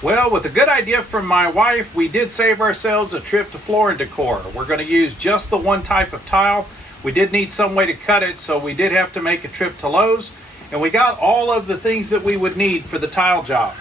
Well, with a good idea from my wife, we did save ourselves a trip to Floor and Decor. We're going to use just the one type of tile. We did need some way to cut it, so we did have to make a trip to Lowe's, and we got all of the things that we would need for the tile job.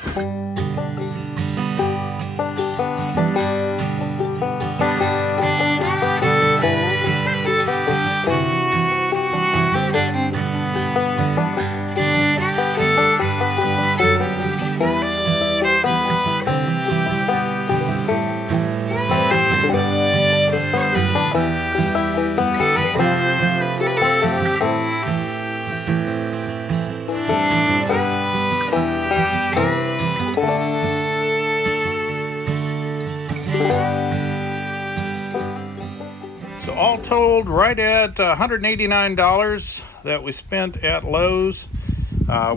So all told, right at $189 that we spent at Lowe's.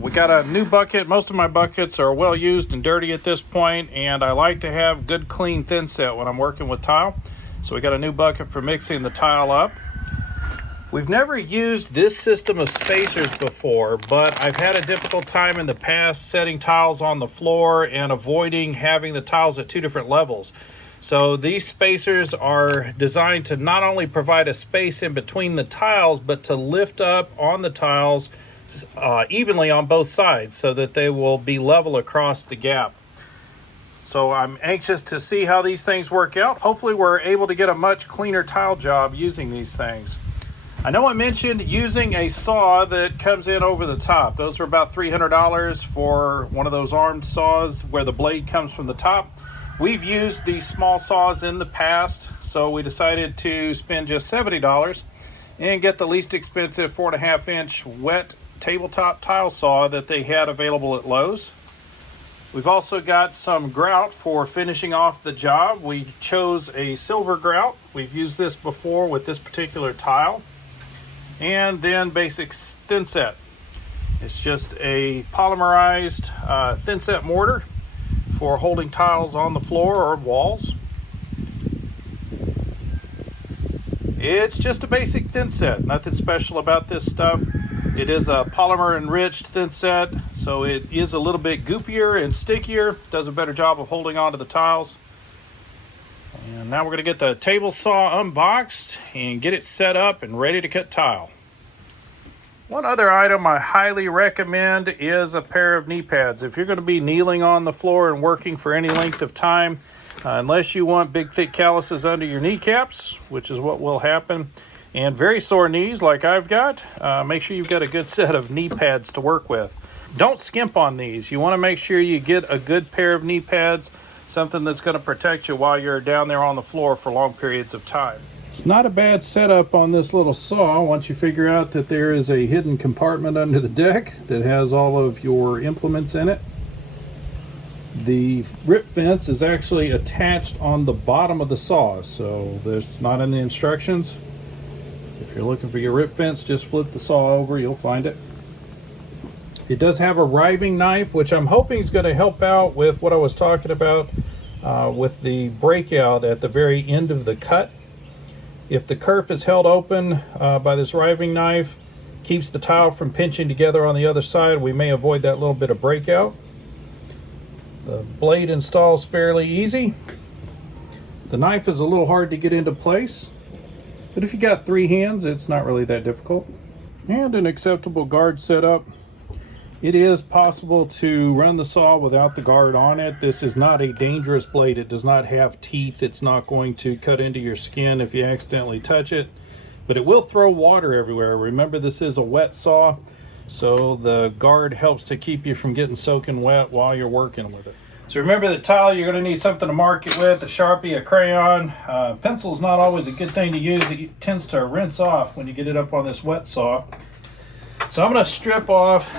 We got a new bucket. Most of my buckets are well used and dirty at this point, and I like to have good clean thin set when I'm working with tile. So we got a new bucket for mixing the tile up. We've never used this system of spacers before, but I've had a difficult time in the past setting tiles on the floor and avoiding having the tiles at two different levels. So these spacers are designed to not only provide a space in between the tiles, but to lift up on the tiles evenly on both sides so that they will be level across the gap. So I'm anxious to see how these things work out. Hopefully we're able to get a much cleaner tile job using these things. I know I mentioned using a saw that comes in over the top. Those are about $300 for one of those armed saws where the blade comes from the top. We've used these small saws in the past, so we decided to spend just $70 and get the least expensive 4.5-inch wet tabletop tile saw that they had available at Lowe's. We've also got some grout for finishing off the job. We chose a silver grout. We've used this before with this particular tile. And then basic thin set. It's just a polymerized thin set mortar for holding tiles on the floor or walls. It's just a basic thin set, nothing special about this stuff. It is a polymer enriched thin set, so it is a little bit goopier and stickier, does a better job of holding onto the tiles. And now we're going to get the table saw unboxed and get it set up and ready to cut tile. One other item I highly recommend is a pair of knee pads. If you're going to be kneeling on the floor and working for any length of time, unless you want big thick calluses under your kneecaps, which is what will happen, and very sore knees like I've got, make sure you've got a good set of knee pads to work with. Don't skimp on these. You want to make sure you get a good pair of knee pads, something that's going to protect you while you're down there on the floor for long periods of time. It's not a bad setup on this little saw once you figure out that there is a hidden compartment under the deck that has all of your implements in it. The rip fence is actually attached on the bottom of the saw, so there's not in the instructions. If you're looking for your rip fence, just flip the saw over, you'll find it. It does have a riving knife, which I'm hoping is going to help out with what I was talking about with the breakout at the very end of the cut. If the kerf is held open by this riving knife, keeps the tile from pinching together on the other side, we may avoid that little bit of breakout. The blade installs fairly easy. The knife is a little hard to get into place, but if you got 3 hands, it's not really that difficult. And an acceptable guard setup. It is possible to run the saw without the guard on it. This is not a dangerous blade. It does not have teeth. It's not going to cut into your skin if you accidentally touch it, but it will throw water everywhere. Remember, this is a wet saw, so the guard helps to keep you from getting soaking wet while you're working with it. So remember, the tile, you're going to need something to mark it with, a Sharpie, a crayon. Pencil's not always a good thing to use. It tends to rinse off when you get it up on this wet saw. So I'm going to strip off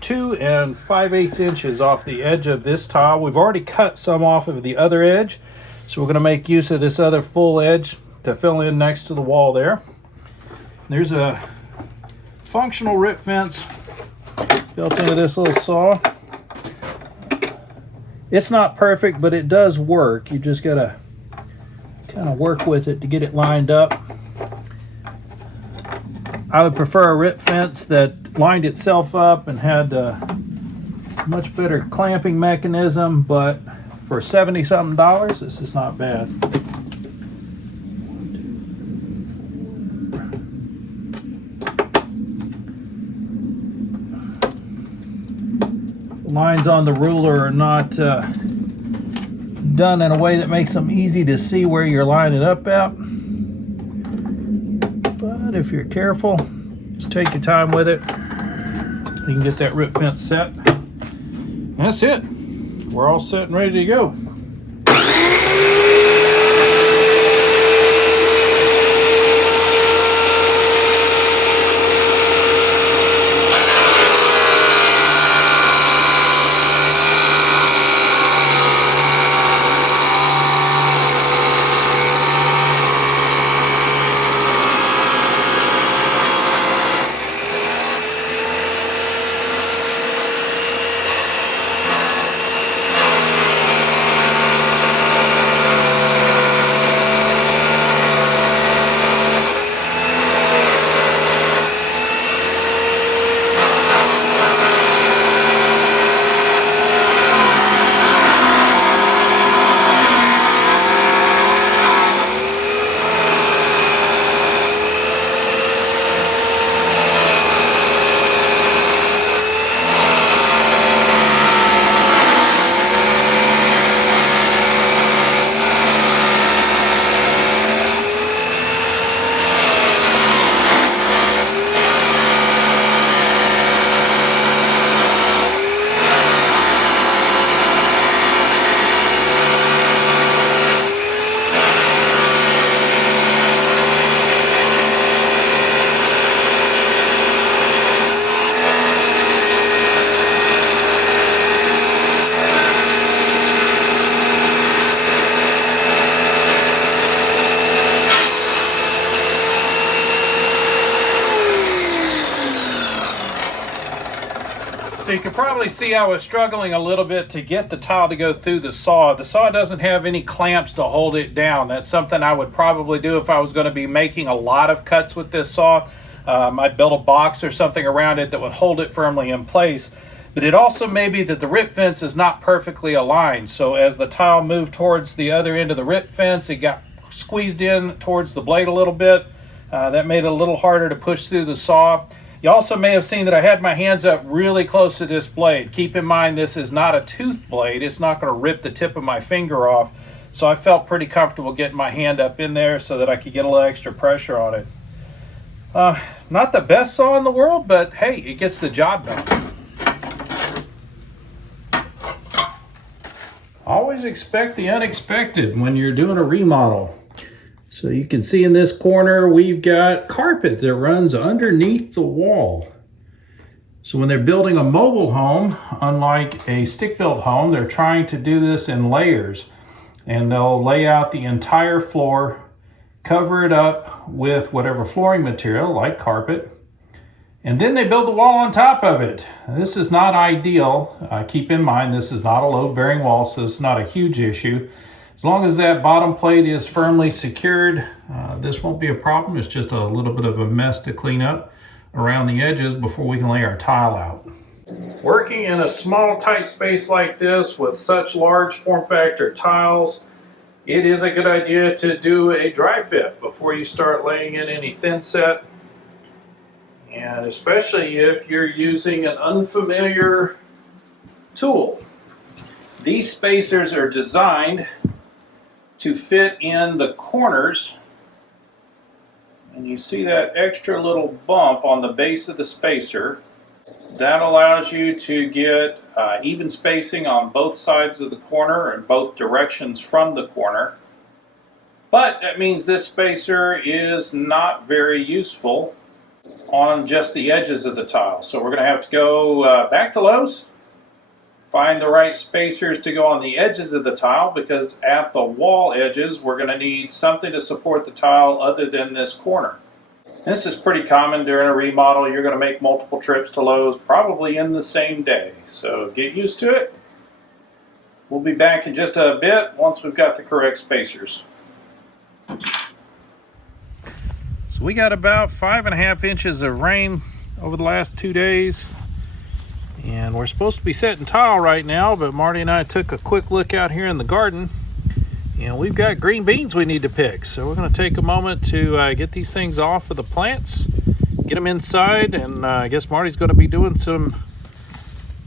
2 5/8 inches off the edge of this tile. We've already cut some off of the other edge, so we're going to make use of this other full edge to fill in next to the wall there. There's a functional rip fence built into this little saw. It's not perfect, but it does work. You just got to kind of work with it to get it lined up. I would prefer a rip fence that lined itself up and had a much better clamping mechanism, but For 70 something dollars, this is not bad. Lines on the ruler are not done in a way that makes them easy to see where you're lining up at. But if you're careful, just take your time with it, you can get that rip fence set. That's it. We're all set and ready to go. So you can probably see I was struggling a little bit to get the tile to go through the saw. The saw doesn't have any clamps to hold it down. That's something I would probably do if I was going to be making a lot of cuts with this saw. I'd build a box or something around it that would hold it firmly in place. But it also may be that the rip fence is not perfectly aligned. So as the tile moved towards the other end of the rip fence, it got squeezed in towards the blade a little bit. That made it a little harder to push through the saw. You also may have seen that I had my hands up really close to this blade. Keep in mind, this is not a tooth blade. It's not going to rip the tip of my finger off. So I felt pretty comfortable getting my hand up in there so that I could get a little extra pressure on it. Not the best saw in the world, but hey, it gets the job done. Always expect the unexpected when you're doing a remodel. So you can see in this corner, we've got carpet that runs underneath the wall. So when they're building a mobile home, unlike a stick-built home, they're trying to do this in layers. And they'll lay out the entire floor, cover it up with whatever flooring material, like carpet, and then they build the wall on top of it. This is not ideal. Keep in mind, this is not a load-bearing wall, so it's not a huge issue. As long as that bottom plate is firmly secured, this won't be a problem. It's just a little bit of a mess to clean up around the edges before we can lay our tile out. Working in a small, tight space like this with such large form factor tiles, it is a good idea to do a dry fit before you start laying in any thin set. And especially if you're using an unfamiliar tool. These spacers are designed to fit in the corners, and you see that extra little bump on the base of the spacer. That allows you to get even spacing on both sides of the corner and both directions from the corner. But that means this spacer is not very useful on just the edges of the tile. So we're going to have to go back to Lowe's, find the right spacers to go on the edges of the tile, because at the wall edges we're going to need something to support the tile other than this corner. This is pretty common during a remodel. You're going to make multiple trips to Lowe's probably in the same day, so get used to it. We'll be back in just a bit once we've got the correct spacers. So we got about 5.5 inches of rain over the last 2 days. And we're supposed to be setting tile right now, but Marty and I took a quick look out here in the garden, and we've got green beans we need to pick. So we're going to take a moment to get these things off of the plants, get them inside, and I guess Marty's going to be doing some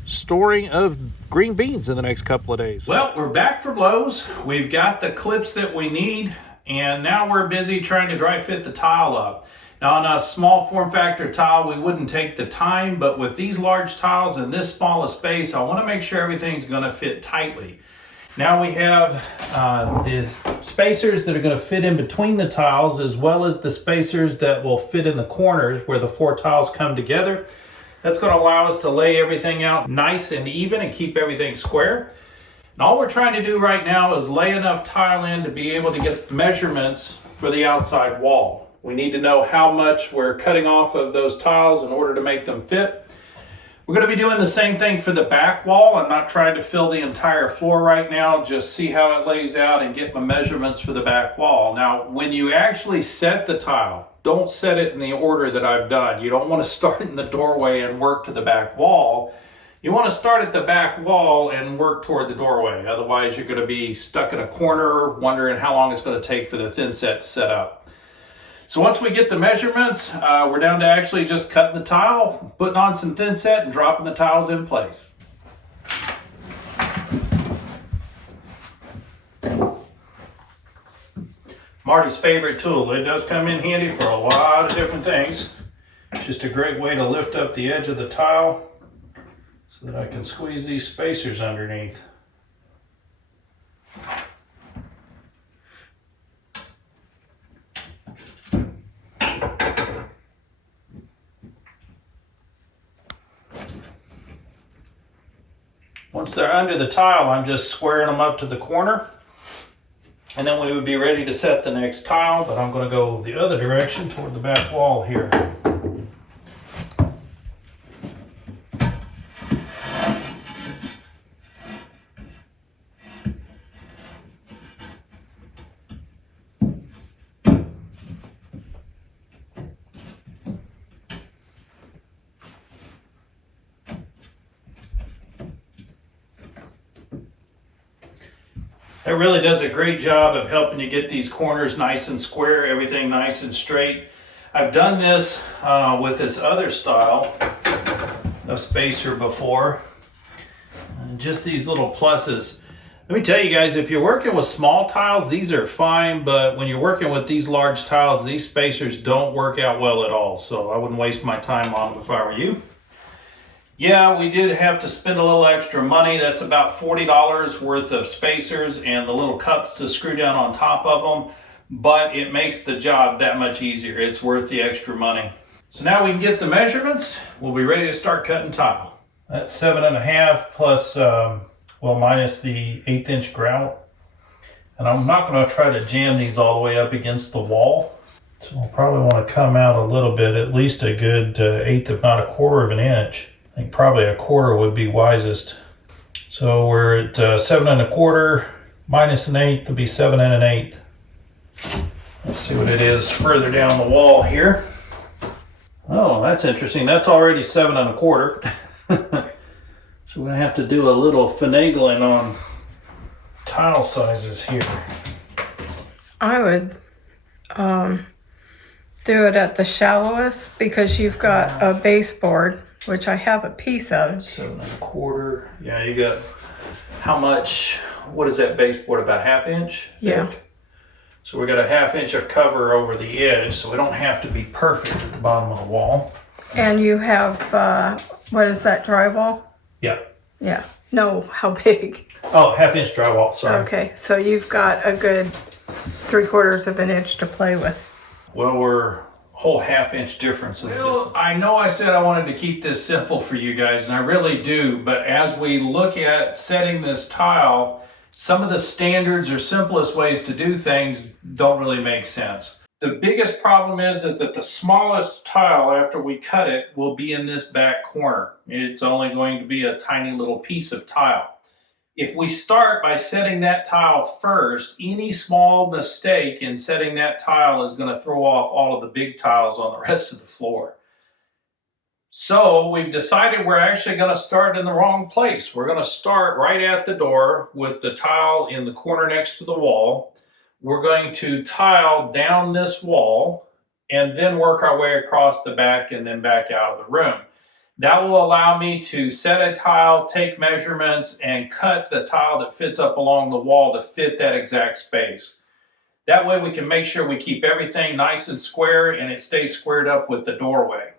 storing of green beans in the next couple of days. Well, we're back from Lowe's. We've got the clips that we need, and now we're busy trying to dry fit the tile up. Now, on a small form factor tile, we wouldn't take the time, but with these large tiles in this small a space, I want to make sure everything's going to fit tightly. Now we have the spacers that are going to fit in between the tiles, as well as the spacers that will fit in the corners where the 4 tiles come together. That's going to allow us to lay everything out nice and even and keep everything square. And all we're trying to do right now is lay enough tile in to be able to get measurements for the outside wall. We need to know how much we're cutting off of those tiles in order to make them fit. We're going to be doing the same thing for the back wall. I'm not trying to fill the entire floor right now, just see how it lays out and get my measurements for the back wall. Now, when you actually set the tile, don't set it in the order that I've done. You don't want to start in the doorway and work to the back wall. You want to start at the back wall and work toward the doorway. Otherwise, you're going to be stuck in a corner wondering how long it's going to take for the thin set to set up. So once we get the measurements, we're down to actually just cutting the tile, putting on some thin set, and dropping the tiles in place. Marty's favorite tool. It does come in handy for a lot of different things. It's just a great way to lift up the edge of the tile so that I can squeeze these spacers underneath. Once they're under the tile, I'm just squaring them up to the corner. And then we would be ready to set the next tile, but I'm going to go the other direction toward the back wall here. It really does a great job of helping you get these corners nice and square, everything nice and straight. I've done this with this other style of spacer before. Just these little pluses. Let me tell you guys, if you're working with small tiles, these are fine, but when you're working with these large tiles, these spacers don't work out well at all. So I wouldn't waste my time on them if I were you. Yeah, we did have to spend a little extra money. That's about $40 worth of spacers and the little cups to screw down on top of them, but it makes the job that much easier. It's worth the extra money. So now we can get the measurements. We'll be ready to start cutting tile. That's 7.5 plus, minus the 1/8 inch grout. And I'm not going to try to jam these all the way up against the wall. So I'll probably want to come out a little bit, at least a good 1/8 if not 1/4 of an inch. I think probably 1/4 would be wisest. So we're at 7.25 minus 1/8 will be 7 1/8. Let's see what it is further down the wall here. Oh, that's interesting. That's already 7 1/4. So we're gonna have to do a little finagling on tile sizes here. I would do it at the shallowest because you've got a baseboard, which I have a piece of. 7 1/4. Yeah, you got how much? What is that baseboard? About 1/2 inch? Yeah. So we got a 1/2 inch of cover over the edge, so we don't have to be perfect at the bottom of the wall. And you have what is that, drywall? Yeah. Yeah. No, how big? Oh, 1/2 inch drywall. Sorry. Okay, so you've got a good 3/4 of an inch to play with. Well, we're whole 1/2 inch difference in the distance. I know I said I wanted to keep this simple for you guys, and I really do, but as we look at setting this tile, some of the standards or simplest ways to do things don't really make sense. The biggest problem is that the smallest tile after we cut it will be in this back corner. It's only going to be a tiny little piece of tile. If we start by setting that tile first, any small mistake in setting that tile is going to throw off all of the big tiles on the rest of the floor. So we've decided we're actually going to start in the wrong place. We're going to start right at the door with the tile in the corner next to the wall. We're going to tile down this wall and then work our way across the back and then back out of the room. That will allow me to set a tile, take measurements, and cut the tile that fits up along the wall to fit that exact space. That way we can make sure we keep everything nice and square and it stays squared up with the doorway.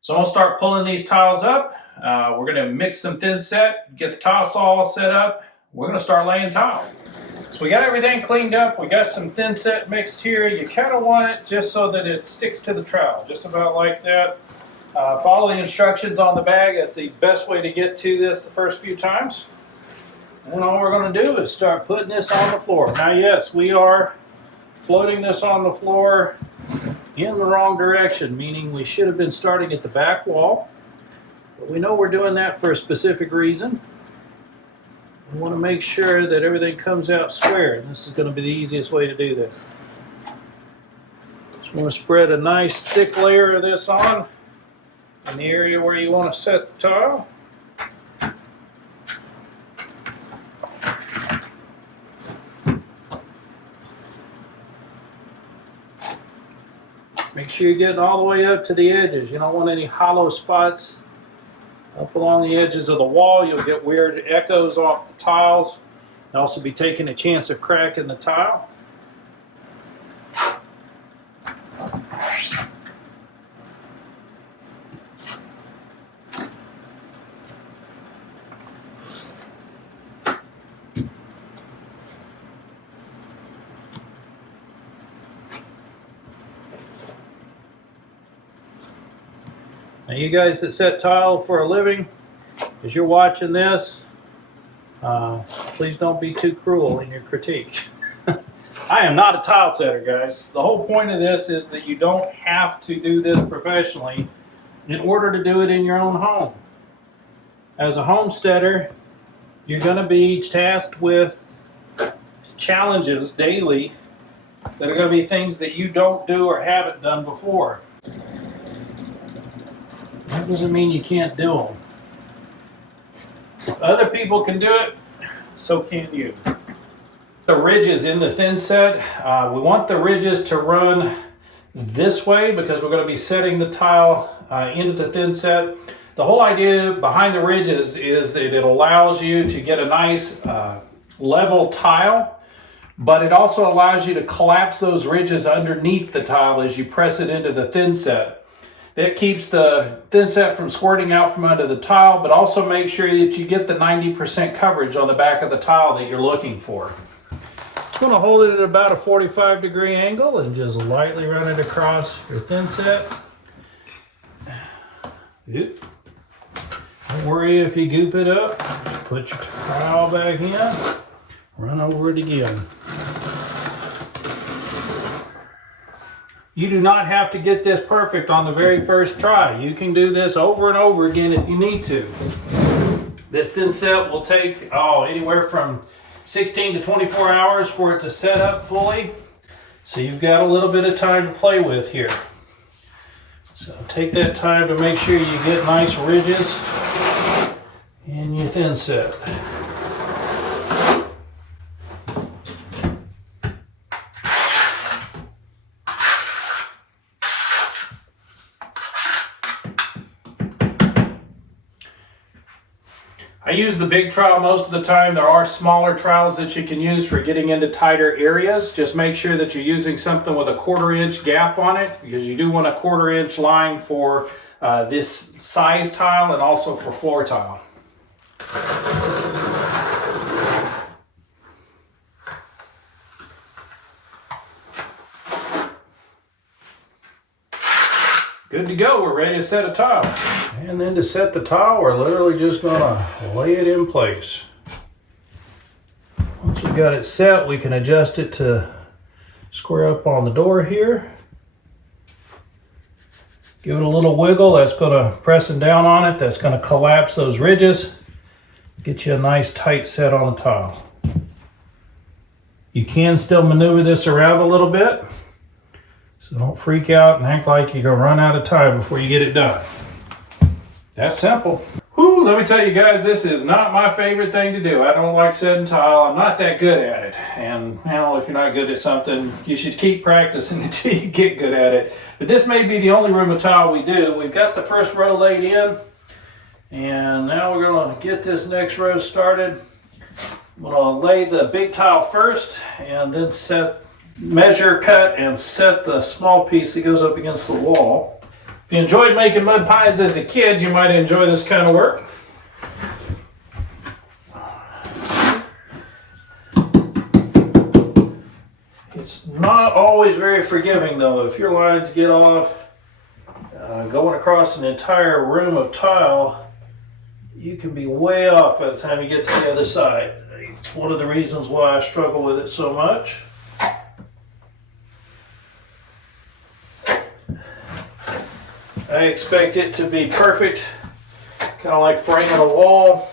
So I'm going to start pulling these tiles up. We're going to mix some thin set, get the tile saw all set up. We're going to start laying tile. So we got everything cleaned up. We got some thin set mixed here. You kind of want it just so that it sticks to the trowel, just about like that. Follow the instructions on the bag. That's the best way to get to this the first few times. And then all we're going to do is start putting this on the floor. Now, yes, we are floating this on the floor in the wrong direction, meaning we should have been starting at the back wall. But we know we're doing that for a specific reason. We want to make sure that everything comes out square, and this is going to be the easiest way to do that. Just want to spread a nice thick layer of this on in the area where you want to set the tile. Make sure you're getting all the way up to the edges. You don't want any hollow spots up along the edges of the wall. You'll get weird echoes off the tiles. You'll also be taking a chance of cracking the tile. Now you guys that set tile for a living, as you're watching this, please don't be too cruel in your critique. I am not a tile setter, guys. The whole point of this is that you don't have to do this professionally in order to do it in your own home. As a homesteader, you're going to be tasked with challenges daily that are going to be things that you don't do or haven't done before. That doesn't mean you can't do them. If other people can do it, so can you. The ridges in the thin set, we want the ridges to run this way because we're going to be setting the tile into the thin set. The whole idea behind the ridges is that it allows you to get a nice level tile, but it also allows you to collapse those ridges underneath the tile as you press it into the thin set. That keeps the thin set from squirting out from under the tile, but also make sure that you get the 90% coverage on the back of the tile that you're looking for. I'm going to hold it at about a 45-degree angle and just lightly run it across your thin set. Don't worry if you goop it up. Put your tile back in, run over it again. You do not have to get this perfect on the very first try. You can do this over and over again if you need to. This thin set will take anywhere from 16 to 24 hours for it to set up fully. So you've got a little bit of time to play with here. So take that time to make sure you get nice ridges in your thin set. I use the big trowel most of the time. There are smaller trowels that you can use for getting into tighter areas. Just make sure that you're using something with a 1/4 inch gap on it because you do want a 1/4 inch line for this size tile and also for floor tile. Good to go, we're ready to set a tile. And then to set the tile, we're literally just gonna lay it in place. Once we've got it set, we can adjust it to square up on the door here. Give it a little wiggle, that's gonna, pressing down on it, that's gonna collapse those ridges. Get you a nice tight set on the tile. You can still maneuver this around a little bit. So don't freak out and act like you're gonna run out of time before you get it done. That's simple. Whew, let me tell you guys, this is not my favorite thing to do. I don't like setting tile. I'm not that good at it. And well, if you're not good at something, you should keep practicing until you get good at it. But this may be the only room of tile we do. We've got the first row laid in. And now we're going to get this next row started. I'm going to lay the big tile first and then measure, cut, and set the small piece that goes up against the wall. If you enjoyed making mud pies as a kid, you might enjoy this kind of work. It's not always very forgiving though. If your lines get off, going across an entire room of tile, you can be way off by the time you get to the other side. It's one of the reasons why I struggle with it so much. I expect it to be perfect, kind of like framing a wall,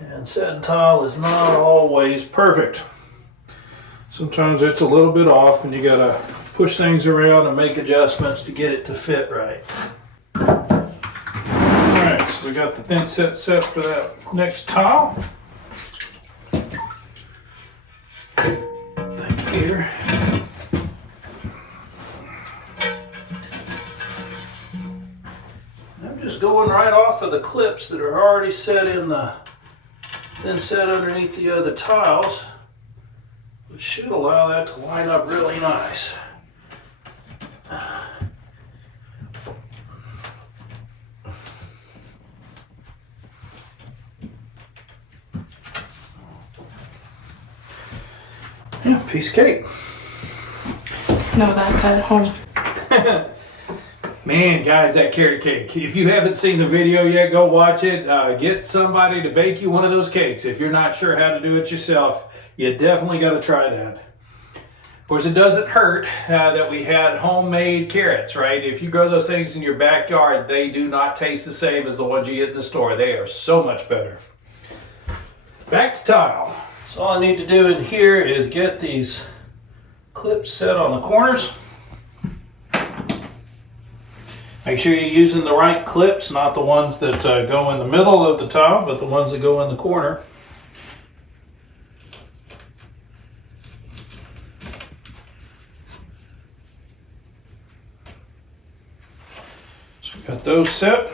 and setting tile is not always perfect. Sometimes it's a little bit off and you gotta push things around and make adjustments to get it to fit right. Alright, so we got the thin set for that next tile. Thank you. Here. Just going right off of the clips that are already set in the thin set underneath the other tiles, which should allow that to line up really nice. Yeah, piece of cake. No, that's at home. Man, guys, that carrot cake. If you haven't seen the video yet, go watch it. Get somebody to bake you one of those cakes. If you're not sure how to do it yourself, you definitely got to try that. Of course, it doesn't hurt that we had homemade carrots, right? If you grow those things in your backyard, they do not taste the same as the ones you get in the store. They are so much better. Back to tile. So all I need to do in here is get these clips set on the corners. Make sure you're using the right clips, not the ones that go in the middle of the tile, but the ones that go in the corner. So we got those set.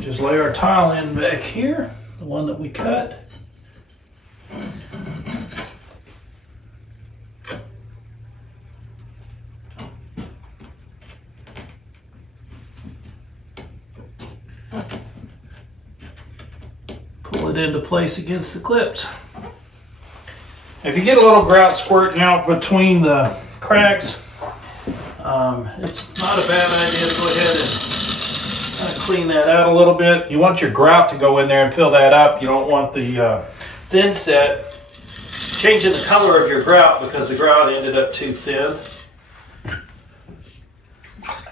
Just lay our tile in back here, the one that we cut. Pull it into place against the clips. If you get a little grout squirting out between the cracks, it's not a bad idea to go ahead and clean that out a little bit. You want your grout to go in there and fill that up. You don't want the thin set changing the color of your grout because the grout ended up too thin.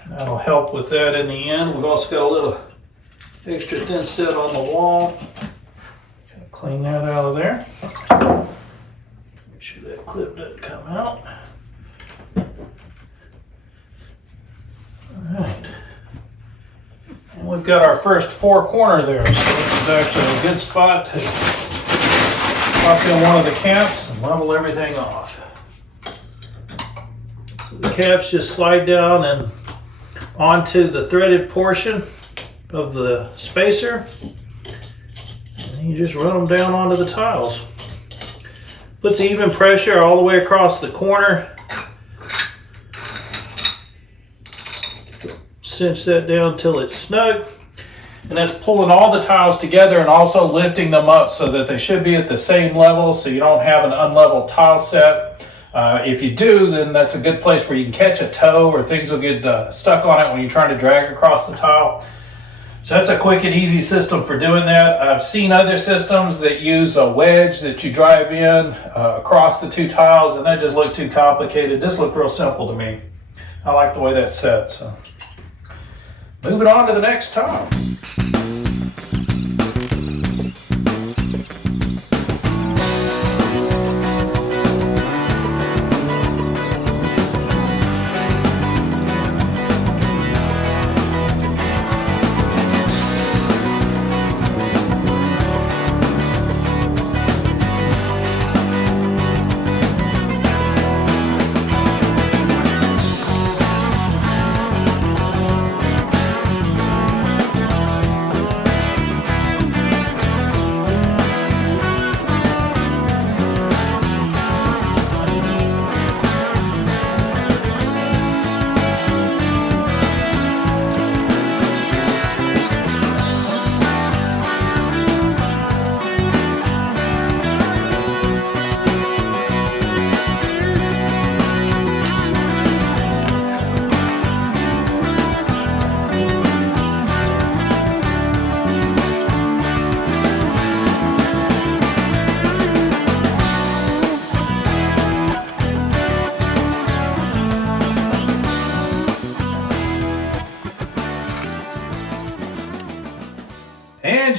That'll help with that in the end. We've also got a little extra thin set on the wall. Clean that out of there. Make sure that clip doesn't come out. Alright. And we've got our first four corner there, so this is actually a good spot to pop in one of the caps and level everything off. So the caps just slide down and onto the threaded portion of the spacer. And you just run them down onto the tiles. Puts even pressure all the way across the corner. Cinch that down until it's snug. And that's pulling all the tiles together and also lifting them up so that they should be at the same level so you don't have an unlevel tile set. If you do, then that's a good place where you can catch a toe or things will get stuck on it when you're trying to drag across the tile. So that's a quick and easy system for doing that. I've seen other systems that use a wedge that you drive in across the two tiles, and that just looked too complicated. This looked real simple to me. I like the way that's set. So moving on to the next tile.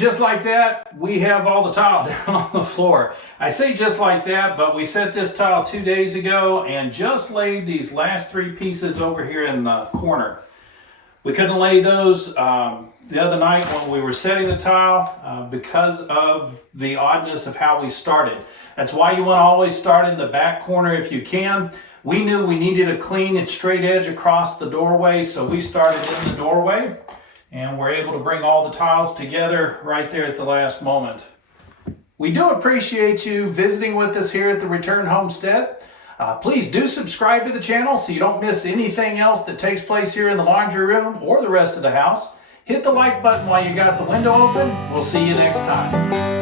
just like that, we have all the tile down on the floor. I say just like that, but we set this tile 2 days ago and just laid these last 3 pieces over here in the corner. We couldn't lay those the other night when we were setting the tile because of the oddness of how we started. That's why you want to always start in the back corner if you can. We knew we needed a clean and straight edge across the doorway, so we started in the doorway and we're able to bring all the tiles together right there at the last moment. We do appreciate you visiting with us here at the Return Homestead. Please do subscribe to the channel so you don't miss anything else that takes place here in the laundry room or the rest of the house. Hit the like button while you got the window open. We'll see you next time.